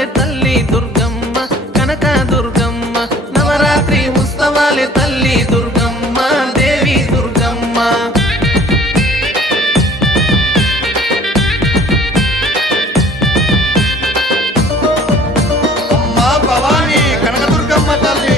ఉత్సవాలే తల్లి దుర్గమ్మ కనక దుర్గమ్మ నవరాత్రి ఉత్సవాలే తల్లి దుర్గమ్మ దేవి దుర్గమ్మ అమ్మా భవాని కనకదుర్గమ్మ తల్లి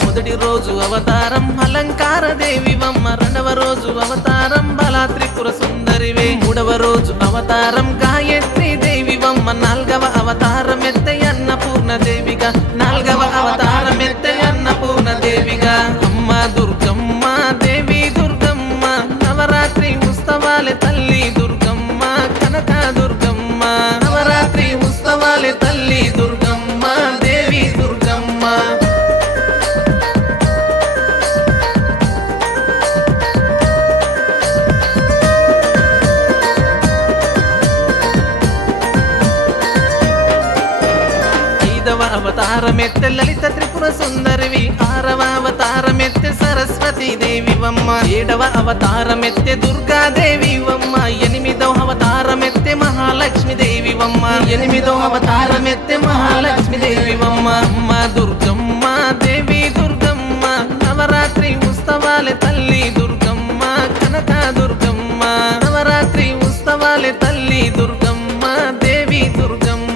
మొదటి రోజు అవతారం అలంకార దేవివమ్మ రెండవ రోజు అవతారం బలా త్రిపుర సుందరివే మూడవ రోజు అవతారం గాయత్రి దేవివమ్మ నాల్గవ అవతారం ఎత్తే అన్నపూర్ణ దేవిగా నాల్గవ అవతారం ఎత్తే అన్నపూర్ణ దేవిగా అమ్మ దుర్గమ్మ దేవి దుర్గమ్మ నవరాత్రి ఉత్సవాలే తల్లి దుర్గమ్మ కనక దుర్గమ్మ నవరాత్రి ఉత్సవాలే తల్లి దుర్గమ్మ దేవి దుర్గమ్మ అవతారమెత్తే లలిత త్రిపుర సుందరివి ఆరవ అవతారమెత్తే సరస్వతి దేవివమ్మ ఏడవ అవతారమెత్తే దుర్గాదేవివమ్మ ఎనిమిదవ అవతారమెత్తే మహాలక్ష్మి దేవివమ్మ ఎనిమిదవ అవతారమెత్తే మహాలక్ష్మి దేవివమ్మ అమ్మ దుర్గమ్మ దేవి దుర్గమ్మ నవరాత్రి ఉత్సవాలే తల్లి దుర్గమ్మ కనక దుర్గమ్మ నవరాత్రి ఉత్సవాలే తల్లి దుర్గమ్మ దేవి దుర్గమ్మ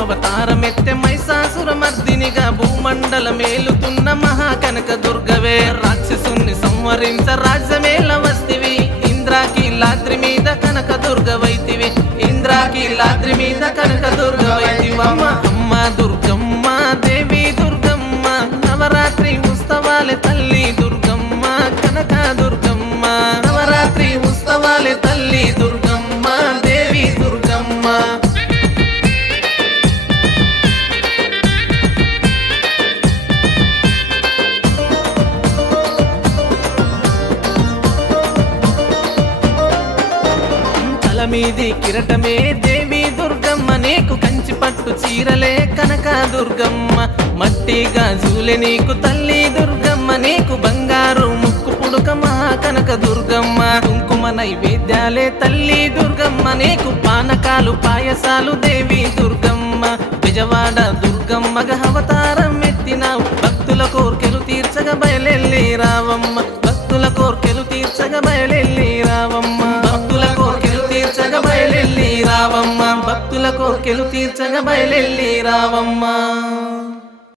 అవతారమెత్తే మైసాసుర మర్దినిగా భూమండల మేలుతున్న మహాకనక దుర్గవే రాక్షసుని సంవరించ రాజ్యమేల వస్తివి ఇంద్రాకీలాద్రి మీద కనక దుర్గవైతివి ఇంద్రాకీలాద్రి మీద కనక దుర్గవైతివమ్మ అమ్మ దుర్గమ్మ దేవి దుర్గమ్మ నవరాత్రి ఉత్సవాలే తల్లి దుర్గమ్మ కనక దుర్గమ్మ నవరాత్రి ఉత్సవాలే తల్లి దుర్గమ్మ దేవి దుర్గమ్మ మీది కిరటమే దేవి దుర్గమ్మ నీకు కంచి పట్టు చీరలే కనక దుర్గమ్మ మట్టి గాజులే నీకు తల్లి దుర్గమ్మ నీకు బంగారు ముక్కు పుడుక మహా కనక దుర్గమ్మ కుంకుమ నైవేద్యాలే తల్లి దుర్గమ్మ నీకు పానకాలు పాయసాలు దేవి దుర్గమ్మ విజయవాడ దుర్గమ్మగా అవతారం ఎత్తినావు భక్తుల కోర్కెలు తీర్చగా బయలెల్లి రావమ్మ భక్తుల కోర్కెలు తీర్చగా బయలెల్లి రావమ్మ భక్తుల కోర్కెలు తీర్చగా బయలెల్లి రావమ్మ భక్తుల కోర్కెలు తీర్చగా బయలెల్లి రావమ్మ